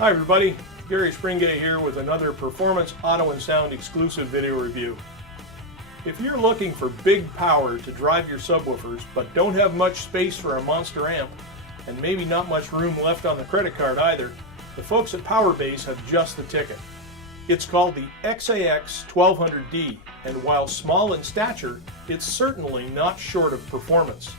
Hi everybody, Garry Springgay here with another Performance Audio and Sound exclusive video review. If you're looking for big power to drive your subwoofers but don't have much space for a monster amp and maybe not much room left on the credit card either, the folks at PowerBass have just the ticket. It's called the XAX-1200D, and while small in stature, it's certainly not short of performance.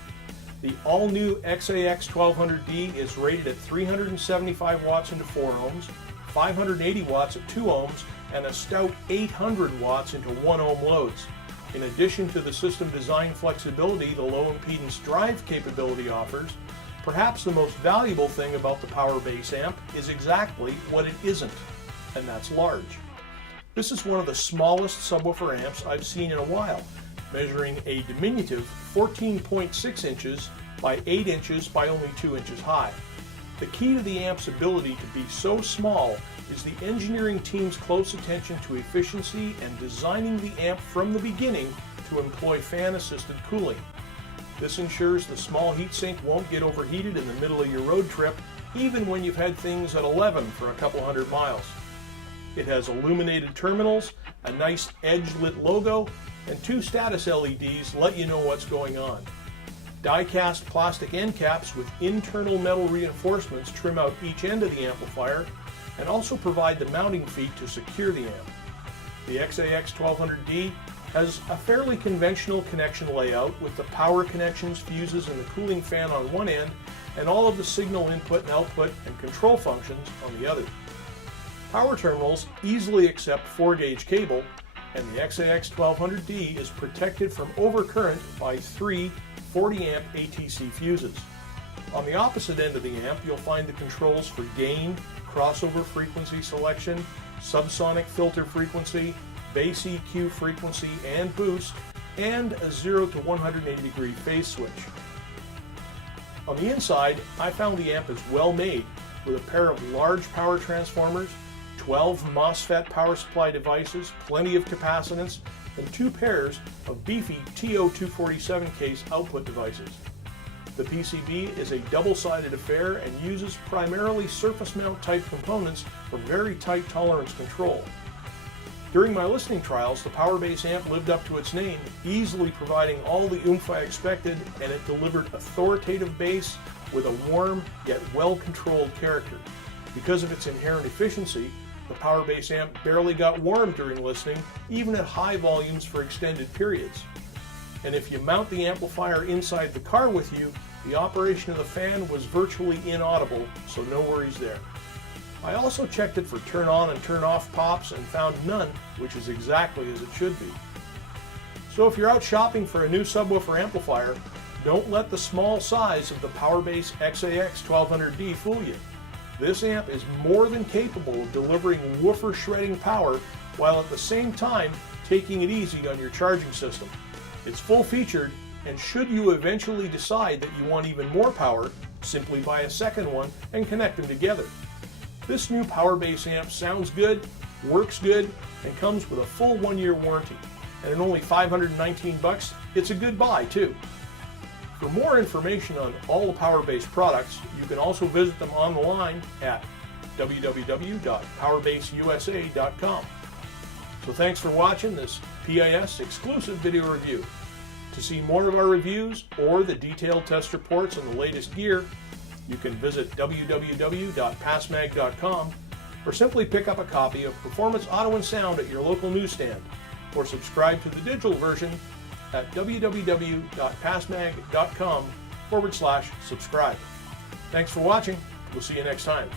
The all-new XAX-1200D is rated at 375 watts into 4 ohms, 580 watts at 2 ohms, and a stout 800 watts into 1 ohm loads. In addition to the system design flexibility the low impedance drive capability offers, perhaps the most valuable thing about the PowerBass amp is exactly what it isn't, and that's large. This is one of the smallest subwoofer amps I've seen in a while, measuring a diminutive 14.6 inches by 8 inches by only 2 inches high. The key to the amp's ability to be so small is the engineering team's close attention to efficiency and designing the amp from the beginning to employ fan-assisted cooling. This ensures the small heatsink won't get overheated in the middle of your road trip, even when you've had things at 11 for a couple hundred miles. It has illuminated terminals, a nice edge-lit logo, and 2 status LEDs let you know what's going on. Die-cast plastic end caps with internal metal reinforcements trim out each end of the amplifier and also provide the mounting feet to secure the amp. The XAX-1200D has a fairly conventional connection layout with the power connections, fuses, and the cooling fan on one end, and all of the signal input and output and control functions on the other. Power terminals easily accept 4-gauge cable, and the XAX-1200D is protected from overcurrent by 3 40-amp ATC fuses. On the opposite end of the amp, you'll find the controls for gain, crossover frequency selection, subsonic filter frequency, bass EQ frequency and boost, and a 0 to 180 degree phase switch. On the inside, I found the amp is well made, with a pair of large power transformers, 12 MOSFET power supply devices, plenty of capacitance, and 2 pairs of beefy TO-247 case output devices. The PCB is a double-sided affair and uses primarily surface mount type components for very tight tolerance control. During my listening trials, the PowerBass amp lived up to its name, easily providing all the oomph I expected, and it delivered authoritative bass with a warm yet well-controlled character. Because of its inherent efficiency, the PowerBass amp barely got warm during listening, even at high volumes for extended periods. And if you mount the amplifier inside the car with you, the operation of the fan was virtually inaudible, so no worries there. I also checked it for turn on and turn off pops and found none, which is exactly as it should be. So if you're out shopping for a new subwoofer amplifier, don't let the small size of the PowerBass XAX-1200D fool you. This amp is more than capable of delivering woofer shredding power while at the same time taking it easy on your charging system. It's full-featured, and should you eventually decide that you want even more power, simply buy a second one and connect them together. This new PowerBass amp sounds good, works good, and comes with a full 1-year warranty. And at only $519, it's a good buy too. For more information on all the PowerBass products, you can also visit them online at www.powerbass.usa.com. So thanks for watching this PAS exclusive video review. To see more of our reviews or the detailed test reports on the latest gear, you can visit www.pasmag.com or simply pick up a copy of Performance Audio and Sound at your local newsstand, or subscribe to the digital version at www.pasmag.com/subscribe. Thanks for watching. We'll see you next time.